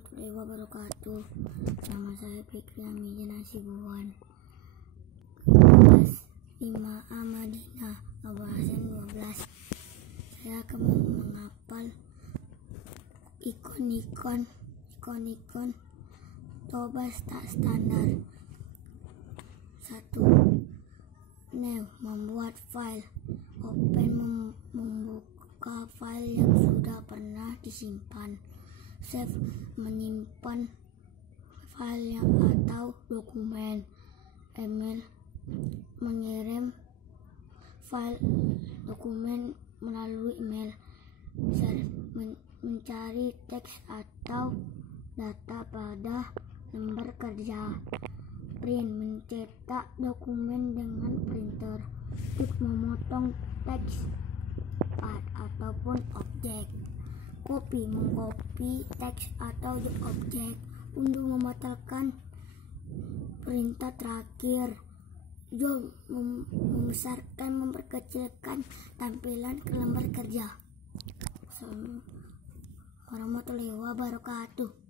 warahmatullahi wabarakatuh. Nama saya Fikri Amijan Hasibuan. Kelas 5A Madinah, Abahasan 12. Saya akan menghafal ikon-ikon Tobas tak standar. 1. New, membuat file. Open, membuka file yang sudah pernah disimpan. Save, menyimpan file atau dokumen. Email, mengirim file dokumen melalui email. Search, mencari teks atau data pada lembar kerja. Print, mencetak dokumen dengan printer. Tick, memotong teks ataupun objek. Copy, mengcopy teks atau objek. Unduh, membatalkan perintah terakhir. Zoom, membesarkan, memperkecilkan tampilan ke lembar kerja. Assalamualaikum warahmatullahi wabarakatuh.